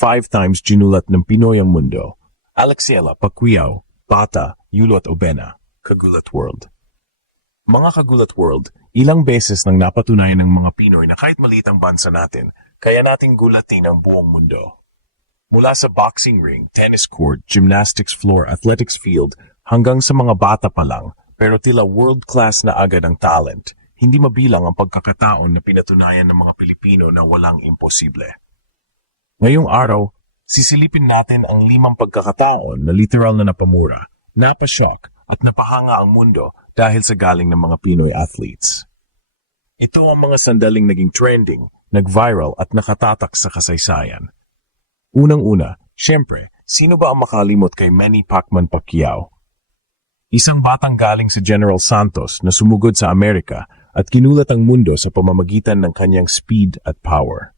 5 times ginulat ng Pinoy ang mundo. Alexiela, Pacquiao, Bata, Yulo at Obena, Kagulat World. Mga Kagulat World, ilang beses nang napatunayan ng mga Pinoy na kahit maliit ang bansa natin, kaya nating gulatin ang buong mundo. Mula sa boxing ring, tennis court, gymnastics floor, athletics field, hanggang sa mga bata pa lang, pero tila world-class na agad ang talent, hindi mabilang ang pagkakataon na pinatunayan ng mga Pilipino na walang imposible. Ngayong araw, sisilipin natin ang 5 pagkakataon na literal na napamura, napashock at napahanga ang mundo dahil sa galing ng mga Pinoy athletes. Ito ang mga sandaling naging trending, nag-viral at nakatatak sa kasaysayan. Unang-una, syempre, sino ba ang makalimot kay Manny Pacquiao? Isang batang galing sa General Santos na sumugod sa Amerika at ginulat ang mundo sa pamamagitan ng kanyang speed at power.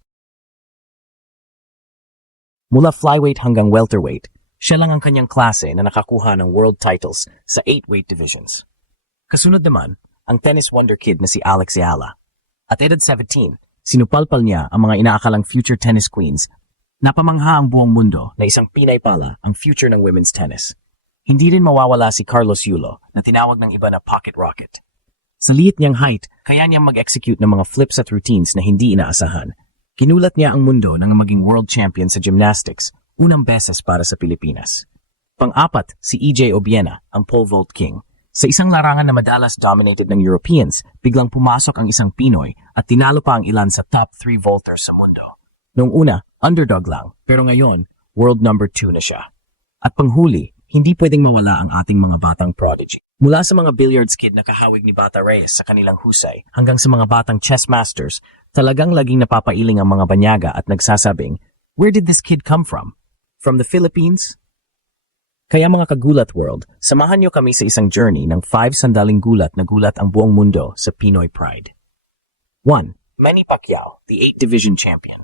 Mula flyweight hanggang welterweight, siya lang ang kanyang klase na nakakuha ng world titles sa 8 weight divisions. Kasunod naman, ang tennis wonder kid na si Alex Ayala. At edad 17, sinupalpal niya ang mga inaakalang future tennis queens. Napamangha ang buong mundo na isang Pinay pala ang future ng women's tennis. Hindi rin mawawala si Carlos Yulo na tinawag ng iba na pocket rocket. Sa liit niyang height, kaya niyang mag-execute ng mga flips at routines na hindi inaasahan. Kinulat niya ang mundo nang maging world champion sa gymnastics, unang beses para sa Pilipinas. Pang-apat, si EJ Obiena, ang pole vault king. Sa isang larangan na madalas dominated ng Europeans, biglang pumasok ang isang Pinoy at tinalo pa ang ilan sa top 3 vaulters sa mundo. Noong una, underdog lang, pero ngayon, world number 2 na siya. At panghuli, hindi pwedeng mawala ang ating mga batang prodigy. Mula sa mga billiards kid na kahawig ni Bata Reyes sa kanilang husay, hanggang sa mga batang chess masters, talagang laging napapailing ang mga banyaga at nagsasabing, where did this kid come from? From the Philippines? Kaya mga Kagulat World, samahan niyo kami sa isang journey ng 5 sandaling gulat na gulat ang buong mundo sa Pinoy Pride. 1. Manny Pacquiao, the 8 division champion.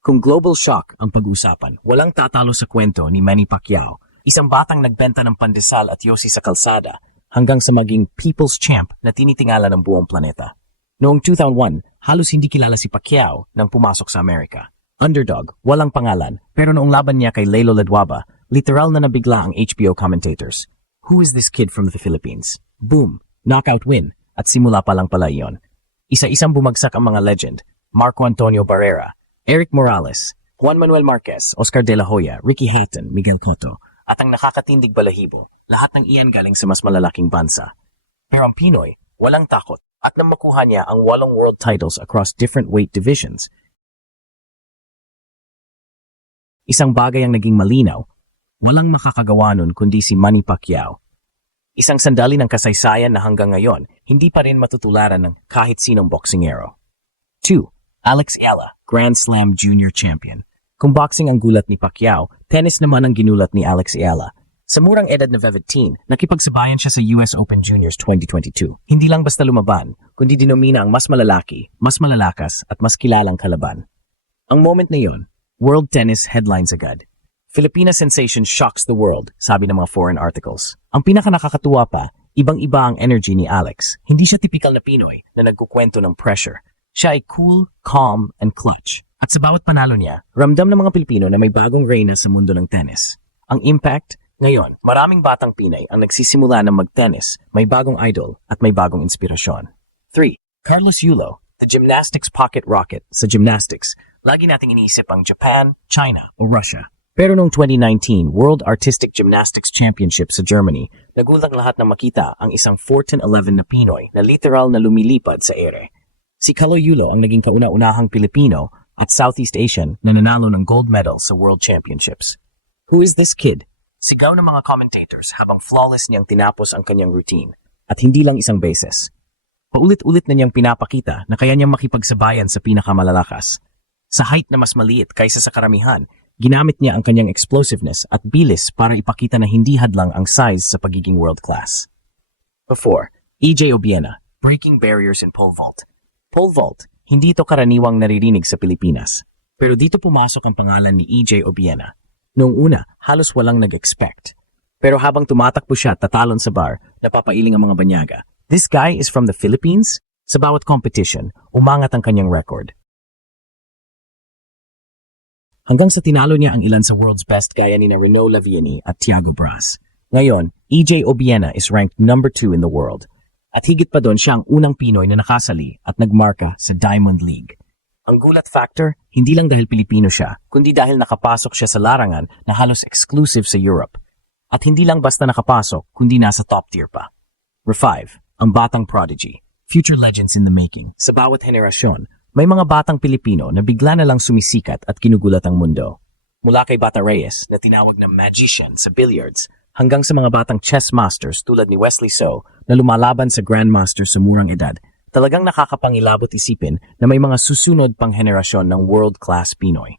Kung global shock ang pag-usapan, walang tatalo sa kwento ni Manny Pacquiao, isang batang nagbenta ng pandesal at yosi sa kalsada hanggang sa maging people's champ na tinitingala ng buong planeta. Noong 2001, halos hindi kilala si Pacquiao nang pumasok sa Amerika. Underdog, walang pangalan, pero noong laban niya kay Lelo Ledwaba, literal na nabigla ang HBO commentators. Who is this kid from the Philippines? Boom, knockout win, at simula pa lang pala iyon. Isa-isang bumagsak ang mga legend, Marco Antonio Barrera, Eric Morales, Juan Manuel Marquez, Oscar De La Hoya, Ricky Hatton, Miguel Cotto, at ang nakakatindig balahibo, lahat ng iyan galing sa mas malalaking bansa. Pero ang Pinoy, walang takot, at nang makuha niya ang 8 world titles across different weight divisions. Isang bagay ang naging malinaw, walang makakagawa nun kundi si Manny Pacquiao. Isang sandali ng kasaysayan na hanggang ngayon, hindi pa rin matutularan ng kahit sinong boksingero. 2. Alex Ayala, Grand Slam Junior Champion. Kung boxing ang gulat ni Pacquiao, tennis naman ang ginulat ni Alex Ayala. Sa murang edad na 17, nakipagsabayan siya sa US Open Juniors 2022. Hindi lang basta lumaban, kundi dinomina ang mas malalaki, mas malalakas at mas kilalang kalaban. Ang moment na yun, world tennis headlines agad. Filipina sensation shocks the world, sabi ng mga foreign articles. Ang pinaka-nakakatuwa pa, ibang-iba ang energy ni Alex. Hindi siya typical na Pinoy na nagkukwento ng pressure. Siya ay cool, calm, and clutch. At sa bawat panalo niya, ramdam ng mga Pilipino na may bagong reyna sa mundo ng tennis. Ang impact, ngayon, maraming batang Pinay ang nagsisimula ng mag-tennis, may bagong idol at may bagong inspirasyon. 3. Carlos Yulo, the gymnastics pocket rocket. Sa gymnastics, lagi nating iniisip ang Japan, China, o Russia. Pero noong 2019 World Artistic Gymnastics Championship sa Germany, nagulat lahat na makita ang isang 14'11" na Pinoy na literal na lumilipad sa ere. Si Carlo Yulo ang naging kauna-unahang Pilipino at Southeast Asian na nanalo ng gold medal sa World Championships. Who is this kid? Sigaw ng mga commentators habang flawless niyang tinapos ang kanyang routine at hindi lang isang beses. Paulit-ulit na niyang pinapakita na kaya niyang makipagsabayan sa pinakamalalakas. Sa height na mas maliit kaysa sa karamihan, ginamit niya ang kanyang explosiveness at bilis para ipakita na hindi hadlang ang size sa pagiging world class. 4. EJ Obiena, breaking barriers in pole vault. Pole vault, hindi ito karaniwang naririnig sa Pilipinas. Pero dito pumasok ang pangalan ni EJ Obiena. Noong una, halos walang nag-expect. Pero habang tumatakbo siya at tatalon sa bar, napapailing ang mga banyaga. This guy is from the Philippines? Sa bawat competition, umangat ang kanyang record. hanggang sa tinalo niya ang ilan sa world's best gaya ni Renaud Laviani at Thiago Bras. Ngayon, EJ Obiena is ranked number 2 in the world. At higit pa doon siya ang unang Pinoy na nakasali at nagmarka sa Diamond League. Ang gulat factor, hindi lang dahil Pilipino siya, kundi dahil nakapasok siya sa larangan na halos exclusive sa Europe. At hindi lang basta nakapasok, kundi nasa top tier pa. Revive, ang batang prodigy. Future legends in the making. Sa bawat henerasyon, may mga batang Pilipino na bigla na lang sumisikat at kinugulat ang mundo. Mula kay Bata Reyes na tinawag na magician sa billiards, hanggang sa mga batang chess masters tulad ni Wesley So na lumalaban sa grandmaster sa murang edad, talagang nakakapangilabot isipin na may mga susunod pang henerasyon ng world-class Pinoy.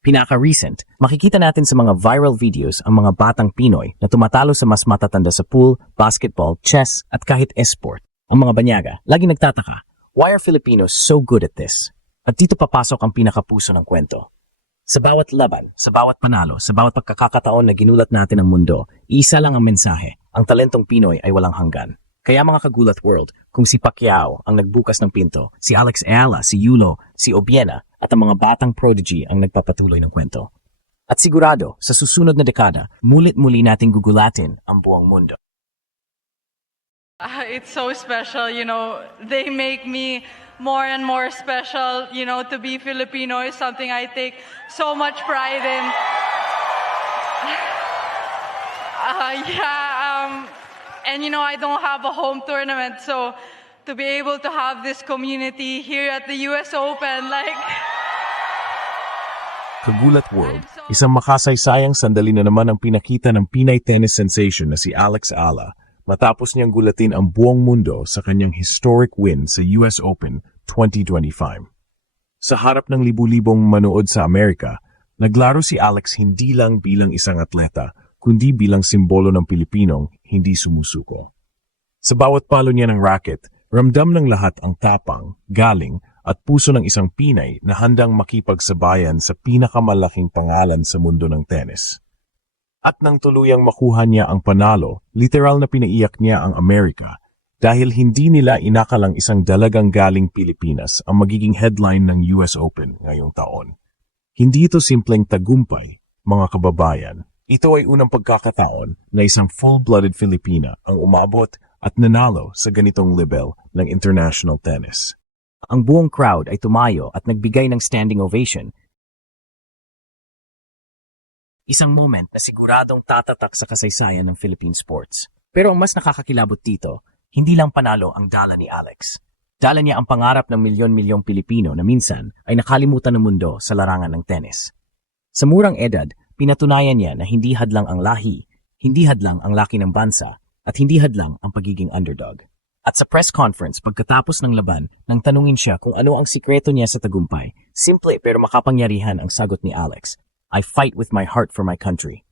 Pinaka-recent, makikita natin sa mga viral videos ang mga batang Pinoy na tumatalo sa mas matatanda sa pool, basketball, chess at kahit esport. Ang mga banyaga, laging nagtataka, why are Filipinos so good at this? At dito papasok ang pinakapuso ng kwento. Sa bawat laban, sa bawat panalo, sa bawat pagkakataon na ginulat natin ang mundo, isa lang ang mensahe, ang talentong Pinoy ay walang hanggan. Kaya mga kagulat world, kung si Pacquiao ang nagbukas ng pinto, si Alex Ayala, si Yulo, si Obiena, at ang mga batang prodigy ang nagpapatuloy ng kwento. At sigurado, sa susunod na dekada, mulit-muli nating gugulatin ang buong mundo. It's so special, they make me more and more special, to be Filipino is something I take so much pride in. And I don't have a home tournament, so to be able to have this community here at the US Open, Kagulat World, isang makasaysayang sandali na naman ang pinakita ng Pinay tennis sensation na si Alex Ayala matapos niyang gulatin ang buong mundo sa kanyang historic win sa US Open 2025. Sa harap ng libu-libong manood sa Amerika, naglaro si Alex hindi lang bilang isang atleta, kundi bilang simbolo ng Pilipinong hindi sumusuko. Sa bawat palo niya ng racket, ramdam ng lahat ang tapang, galing, at puso ng isang Pinay na handang makipagsabayan sa pinakamalaking pangalan sa mundo ng tennis. At nang tuluyang makuha niya ang panalo, literal na pinaiyak niya ang Amerika dahil hindi nila inakalang isang dalagang galing Pilipinas ang magiging headline ng US Open ngayong taon. Hindi ito simpleng tagumpay, mga kababayan. Ito ay unang pagkakataon na isang full-blooded Filipina ang umabot at nanalo sa ganitong level ng international tennis. Ang buong crowd ay tumayo at nagbigay ng standing ovation. Isang moment na siguradong tatatak sa kasaysayan ng Philippine sports. Pero ang mas nakakakilabot dito, hindi lang panalo ang dala ni Alex. Dala niya ang pangarap ng milyon-milyong Pilipino na minsan ay nakalimutan ng mundo sa larangan ng tennis. Sa murang edad, pinatunayan niya na hindi hadlang ang lahi, hindi hadlang ang laki ng bansa, at hindi hadlang ang pagiging underdog. At sa press conference pagkatapos ng laban, nang tanungin siya kung ano ang sikreto niya sa tagumpay, simple pero makapangyarihan ang sagot ni Alex, I fight with my heart for my country.